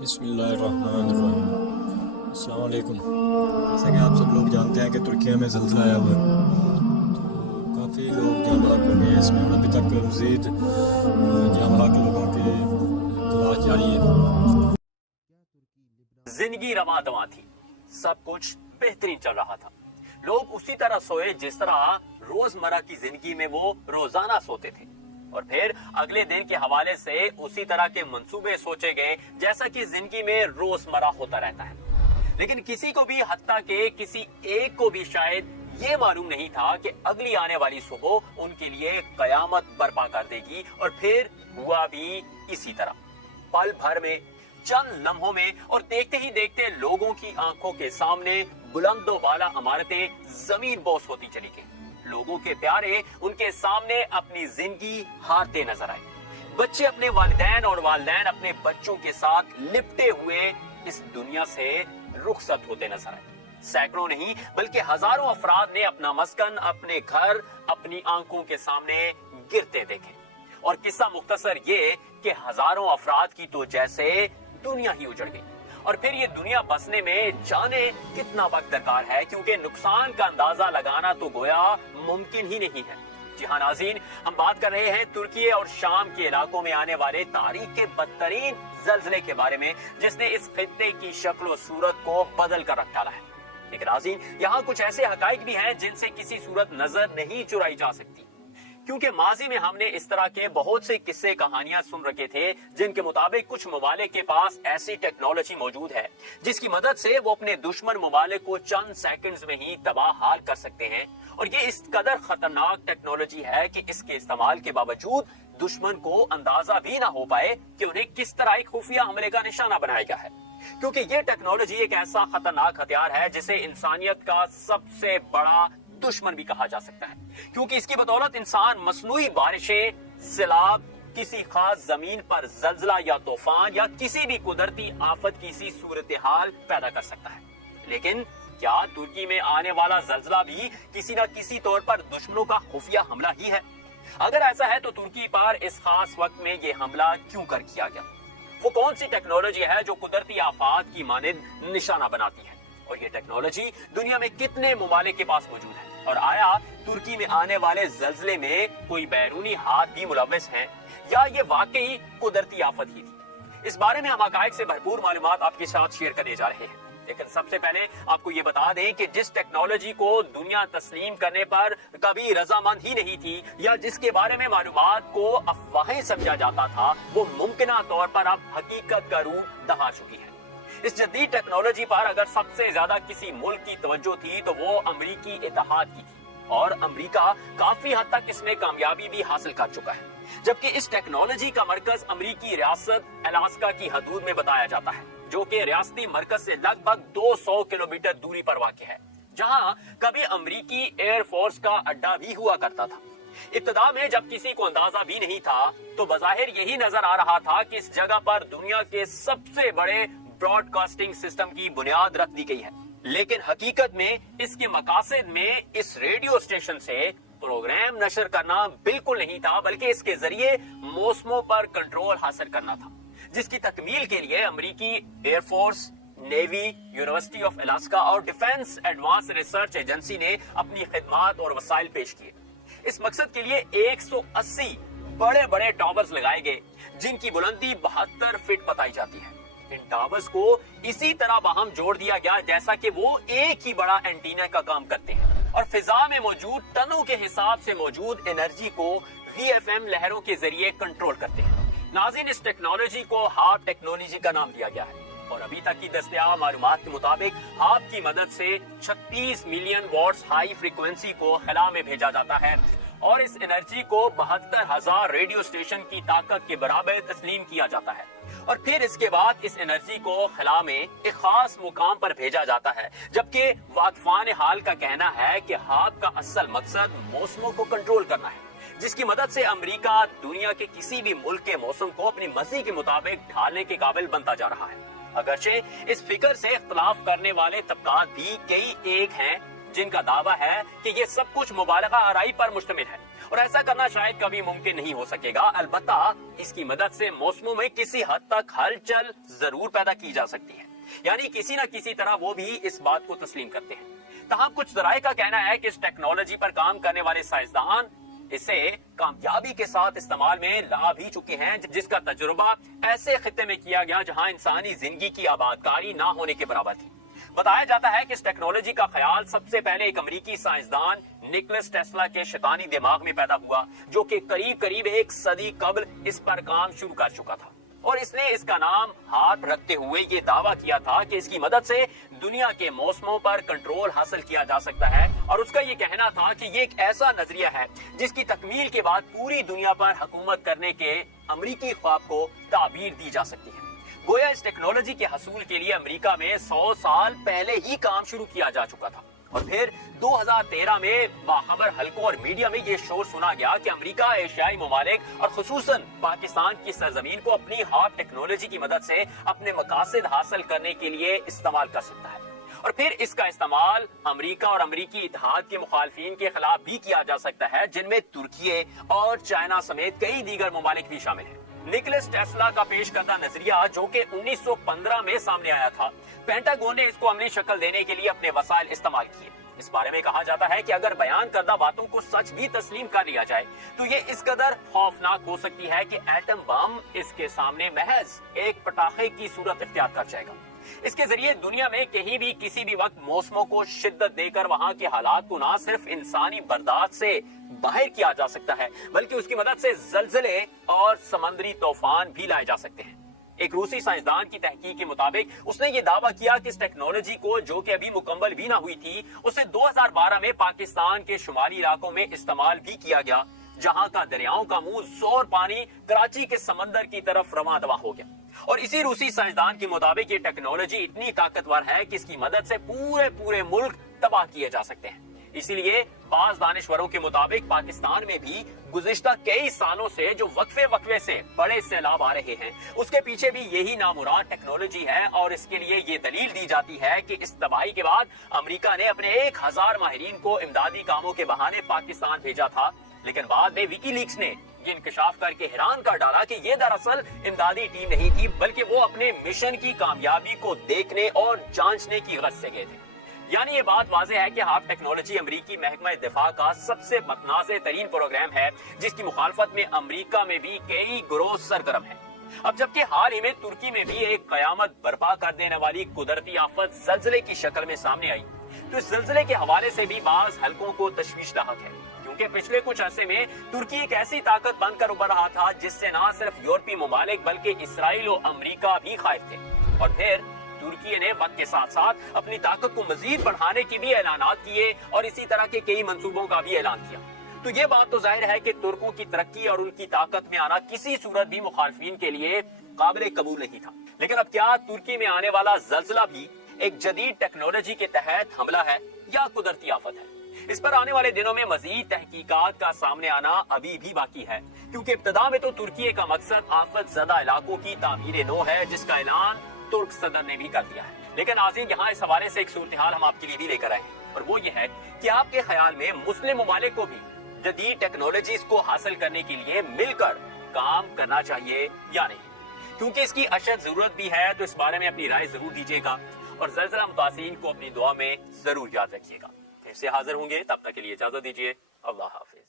بسم اللہ الرحمن الرحیم۔ السلام علیکم۔ جیسا کہ آپ سب لوگ جانتے ہیں کہ ترکیہ میں زلزلہ آیا ہوا ہے، تو کافی لوگ جاں بحق ہو گئے اس میں، اور ابھی تک مزید جاں بحق لوگوں کی تلاش جاری ہے۔ زندگی رواں دواں تھی، سب کچھ بہترین چل رہا تھا، لوگ اسی طرح سوئے جس طرح روزمرہ کی زندگی میں وہ روزانہ سوتے تھے، اور پھر اگلے دن کے حوالے سے اسی طرح کے منصوبے سوچے گئے جیسا کہ زندگی میں روزمرہ ہوتا رہتا ہے۔ لیکن کسی کو بھی، حتیٰ کہ کسی ایک کو بھی شاید یہ معلوم نہیں تھا کہ اگلی آنے والی صبح ان کے لیے قیامت برپا کر دے گی، اور پھر ہوا بھی اسی طرح۔ پل بھر میں، چند لمحوں میں، اور دیکھتے ہی دیکھتے لوگوں کی آنکھوں کے سامنے بلند و بالا عمارتیں زمین بوس ہوتی چلی گئیں۔ لوگوں کے پیارے ان کے سامنے اپنی زندگی ہارتے نظر آئے۔ بچے اپنے والدین اور والدین اپنے بچوں کے ساتھ لپٹے ہوئے اس دنیا سے رخصت ہوتے نظر آئے۔ سینکڑوں نہیں بلکہ ہزاروں افراد نے اپنا مسکن، اپنے گھر اپنی آنکھوں کے سامنے گرتے دیکھے، اور قصہ مختصر یہ کہ ہزاروں افراد کی تو جیسے دنیا ہی اجڑ گئی، اور پھر یہ دنیا بسنے میں جانے کتنا وقت درکار ہے، کیونکہ نقصان کا اندازہ لگانا تو گویا ممکن ہی نہیں ہے۔ جی ہاں ناظرین، ہم بات کر رہے ہیں ترکی اور شام کے علاقوں میں آنے والے تاریخ کے بدترین زلزلے کے بارے میں، جس نے اس خطے کی شکل و صورت کو بدل کر رکھ ڈالا ہے۔ لیکن ناظرین، یہاں کچھ ایسے حقائق بھی ہیں جن سے کسی صورت نظر نہیں چرائی جا سکتی، کیونکہ ماضی میں ہم نے اس طرح کے بہت سے قصے کہانیاں سن رکھے تھے جن کے مطابق کچھ ممالک کے پاس ایسی ٹیکنالوجی موجود ہے جس کی مدد سے وہ اپنے دشمن ممالک کو چند سیکنڈز میں ہی تباہ حال کر سکتے ہیں، اور یہ اس قدر خطرناک ٹیکنالوجی ہے کہ اس کے استعمال کے باوجود دشمن کو اندازہ بھی نہ ہو پائے کہ انہیں کس طرح ایک خفیہ حملے کا نشانہ بنایا گیا ہے، کیونکہ یہ ٹیکنالوجی ایک ایسا خطرناک ہتھیار ہے جسے انسانیت کا سب سے بڑا دشمن بھی کہا جا سکتا ہے، کیونکہ اس کی بدولت انسان مصنوعی بارشیں، سیلاب، کسی خاص زمین پر زلزلہ یا طوفان یا کسی بھی قدرتی آفت کی سی صورتحال پیدا کر سکتا ہے۔ لیکن کیا ترکی میں آنے والا زلزلہ بھی کسی نہ کسی طور پر دشمنوں کا خفیہ حملہ ہی ہے؟ اگر ایسا ہے تو ترکی پر اس خاص وقت میں یہ حملہ کیوں کر کیا گیا؟ وہ کون سی ٹیکنالوجی ہے جو قدرتی آفات کی مانند نشانہ بناتی ہے؟ اور یہ ٹیکنالوجی دنیا میں کتنے ممالک کے پاس موجود ہے؟ اور آیا ترکی میں آنے والے زلزلے میں کوئی بیرونی ہاتھ بھی ملوث ہیں، یا یہ واقعی قدرتی آفت ہی تھی؟ اس بارے میں ہم حقائق سے بھرپور معلومات آپ کے ساتھ شیئر کرنے جا رہے ہیں، لیکن سب سے پہلے آپ کو یہ بتا دیں کہ جس ٹیکنالوجی کو دنیا تسلیم کرنے پر کبھی رضامند ہی نہیں تھی، یا جس کے بارے میں معلومات کو افواہیں سمجھا جاتا تھا، وہ ممکنہ طور پر اب حقیقت کا روپ دہا چکی ہے۔ اس جدید ٹیکنالوجی پر اگر سب سے زیادہ کسی ملک کی توجہ تھی تو وہ امریکی اتحاد کی تھی، اور امریکہ کافی حد تک اس میں کامیابی بھی حاصل کر چکا ہے، جبکہ اس ٹیکنالوجی کا مرکز امریکی ریاست الاسکا کی حدود میں بتایا جاتا ہے، جو کہ ریاستی مرکز سے لگ بھگ 200 کلومیٹر دوری پر واقع ہے، جہاں کبھی امریکی ایئر فورس کا اڈا بھی ہوا کرتا تھا۔ ابتدا میں جب کسی کو اندازہ بھی نہیں تھا تو بظاہر یہی نظر آ رہا تھا کہ اس جگہ پر دنیا کے سب سے بڑے براڈ کاسٹنگ سسٹم کی بنیاد رکھ دی گئی ہے، لیکن حقیقت میں اس کے مقاصد میں اس ریڈیو اسٹیشن سے پروگرام نشر کرنا بالکل نہیں تھا، بلکہ اس کے ذریعے موسموں پر کنٹرول حاصل کرنا تھا، جس کی تکمیل کے لیے امریکی air force, navy, university of Alaska اور ڈیفنس ایڈوانس ریسرچ ایجنسی نے اپنی خدمات اور وسائل پیش کیے۔ اس مقصد کے لیے 180 بڑے بڑے ٹاورز لگائے گئے، جن کی بلندی 72 فٹ بتائی جاتی ہے۔ ان ٹاورز کو اسی طرح باہم جوڑ دیا گیا جیسا کہ وہ ایک ہی بڑا اینٹینا کا کام کرتے ہیں، اور فضا میں موجود ٹنوں کے حساب سے موجود انرجی کو وی ایف ایم لہروں کے ذریعے کنٹرول کرتے ہیں۔ ناظرین، اس ٹیکنالوجی کو ہارپ ٹیکنالوجی کا نام دیا گیا ہے، اور ابھی تک کی دستیاب معلومات کے مطابق ہارپ کی مدد سے 36 ملین واٹس ہائی فریکوینسی کو خلا میں بھیجا جاتا ہے، اور اس انرجی کو 72,000 ریڈیو اسٹیشن کی طاقت کے برابر تسلیم کیا جاتا ہے، اور پھر اس کے بعد اس انرجی کو خلا میں ایک خاص مقام پر بھیجا جاتا ہے، جبکہ واقفان حال کا کہنا ہے کہ ہارپ کا اصل مقصد موسموں کو کنٹرول کرنا ہے، جس کی مدد سے امریکہ دنیا کے کسی بھی ملک کے موسم کو اپنی مرضی کے مطابق ڈھالنے کے قابل بنتا جا رہا ہے۔ اگرچہ اس فکر سے اختلاف کرنے والے طبقات بھی کئی ایک ہیں جن کا دعویٰ ہے کہ یہ سب کچھ مبالغہ آرائی پر مشتمل ہے، اور ایسا کرنا شاید کبھی ممکن نہیں ہو سکے گا، البتہ اس کی مدد سے موسموں میں کسی حد تک ہلچل ضرور پیدا کی جا سکتی ہے، یعنی کسی نہ کسی طرح وہ بھی اس بات کو تسلیم کرتے ہیں۔ تاہم کچھ ذرائع کا کہنا ہے کہ اس ٹیکنالوجی پر کام کرنے والے سائنسدان اسے کامیابی کے ساتھ استعمال میں لا بھی چکے ہیں، جس کا تجربہ ایسے خطے میں کیا گیا جہاں انسانی زندگی کی آبادکاری نہ ہونے کے برابر تھی۔ بتایا جاتا ہے کہ اس ٹیکنالوجی کا خیال سب سے پہلے ایک امریکی سائنسدان نکولس ٹیسلا کے شیطانی دماغ میں پیدا ہوا، جو کہ قریب ایک صدی قبل اس پر کام شروع کر چکا تھا، اور اس نے اس کا نام ہاتھ رکھتے ہوئے یہ دعویٰ کیا تھا کہ اس کی مدد سے دنیا کے موسموں پر کنٹرول حاصل کیا جا سکتا ہے، اور اس کا یہ کہنا تھا کہ یہ ایک ایسا نظریہ ہے جس کی تکمیل کے بعد پوری دنیا پر حکومت کرنے کے امریکی خواب کو تعبیر دی جا سکتی ہے۔ گویا اس ٹیکنالوجی کے حصول کے لیے امریکہ میں 100 سال پہلے ہی کام شروع کیا جا چکا تھا، اور پھر 2013 میں باخبر حلقوں اور میڈیا میں یہ شور سنا گیا کہ امریکہ ایشیائی ممالک اور خصوصاً پاکستان کی سرزمین کو اپنی ہاٹ ٹیکنالوجی کی مدد سے اپنے مقاصد حاصل کرنے کے لیے استعمال کر سکتا ہے، اور پھر اس کا استعمال امریکہ اور امریکی اتحاد کے مخالفین کے خلاف بھی کیا جا سکتا ہے، جن میں ترکی اور چائنا سمیت کئی دیگر ممالک بھی شامل ہیں۔ نکولس ٹیسلا کا پیش کردہ نظریہ، جو کہ 1915 میں سامنے آیا تھا، پینٹاگون نے اس کو عملی شکل دینے کے لیے اپنے وسائل استعمال کیے۔ اس بارے میں کہا جاتا ہے کہ اگر بیان کردہ باتوں کو سچ بھی تسلیم کر لیا جائے تو یہ اس قدر خوفناک ہو سکتی ہے کہ ایٹم بم اس کے سامنے محض ایک پٹاخے کی صورت اختیار کر جائے گا۔ اس کے ذریعے دنیا میں کہیں بھی کسی بھی وقت موسموں کو شدت دے کر وہاں کے حالات کو نہ صرف انسانی برداشت سے باہر کیا جا سکتا ہے، بلکہ اس کی مدد سے زلزلے اور سمندری طوفان بھی لائے جا سکتے ہیں۔ ایک روسی سائنسدان کی تحقیق کے مطابق اس نے یہ دعویٰ کیا کہ اس ٹیکنالوجی کو، جو کہ ابھی مکمل بھی نہ ہوئی تھی، اسے 2012 میں پاکستان کے شمالی علاقوں میں استعمال بھی کیا گیا، جہاں کا دریاؤں کا منہ زور پانی کراچی کے سمندر کی طرف رواں دواں ہو گیا۔ اور اسی روسی سائنسدان کے مطابق یہ ٹیکنالوجی اتنی طاقتور ہے کہ اس کی مدد سے پورے ملک تباہ کیے جا سکتے ہیں۔ اسی لیے بعض دانشوروں کے مطابق پاکستان میں بھی گزشتہ کئی سالوں سے جو وقفے سے بڑے سیلاب آ رہے ہیں، اس کے پیچھے بھی یہی نامراد ٹیکنالوجی ہے، اور اس کے لیے یہ دلیل دی جاتی ہے کہ اس تباہی کے بعد امریکہ نے اپنے 1000 ماہرین کو امدادی کاموں کے بہانے پاکستان بھیجا تھا، لیکن بعد میں ویکی لیکس نے یہ انکشاف کر کے حیران کر ڈالا کہ یہ دراصل امدادی ٹیم نہیں تھی، بلکہ وہ اپنے مشن کی کامیابی کو دیکھنے اور جانچنے کی غرض سے گئے تھے۔ یعنی یہ بات واضح ہے کہ ہاٹ ٹیکنالوجی امریکی محکمہ دفاع کا سب سے متنازع ترین پروگرام ہے، جس کی مخالفت میں امریکہ میں بھی کئی گروہ سرگرم ہیں۔ اب جبکہ حال ہی میں ترکی میں بھی ایک قیامت برپا کر دینے والی قدرتی آفت زلزلے کی شکل میں سامنے آئی، تو اس زلزلے کے حوالے سے بھی بعض حلقوں کو تشویش لاحق ہے، کیونکہ پچھلے کچھ عرصے میں ترکی ایک ایسی طاقت بن کر ابھر رہا تھا جس سے نہ صرف یورپی ممالک بلکہ اسرائیل و امریکہ بھی خائف تھے، اور پھر ترکی نے وقت کے ساتھ ساتھ اپنی طاقت کو مزید بڑھانے کے بھی اعلانات کیے اور اسی طرح کے کئی منصوبوں کا بھی اعلان کیا۔ تو یہ بات تو ظاہر ہے کہ ترکوں کی ترقی اور ان کی طاقت میں آنا کسی صورت بھی مخالفین کے لیے قابل قبول نہیں تھا، لیکن اب کیا ترکی میں آنے والا زلزلہ بھی ایک جدید ٹیکنالوجی کے تحت حملہ ہے یا قدرتی آفت ہے؟ اس پر آنے والے دنوں میں مزید تحقیقات کا سامنے آنا ابھی بھی باقی ہے، کیونکہ ابتدا میں تو ترکی کا مقصد آفت زدہ علاقوں کی تعمیر نو ہے، جس کا اعلان ترک صدر نے بھی کر دیا ہے۔ لیکن ناظرین، یہاں اس حوالے سے ایک صورتحال ہم آپ کے لیے بھی لے کر آئے ہیں، اور وہ یہ ہے کہ آپ کے خیال میں مسلم ممالک کو بھی جدید ٹیکنالوجیز کو حاصل کرنے کے لیے مل کر کام کرنا چاہیے یا نہیں؟ کیونکہ اس کی اشد ضرورت بھی ہے، تو اس بارے میں اپنی رائے ضرور دیجیے گا، اور زلزلہ متاثرین کو اپنی دعا میں ضرور یاد رکھیے گا۔ پھر سے حاضر ہوں گے، تب تک کے لیے اجازت دیجیے۔ اللہ حافظ۔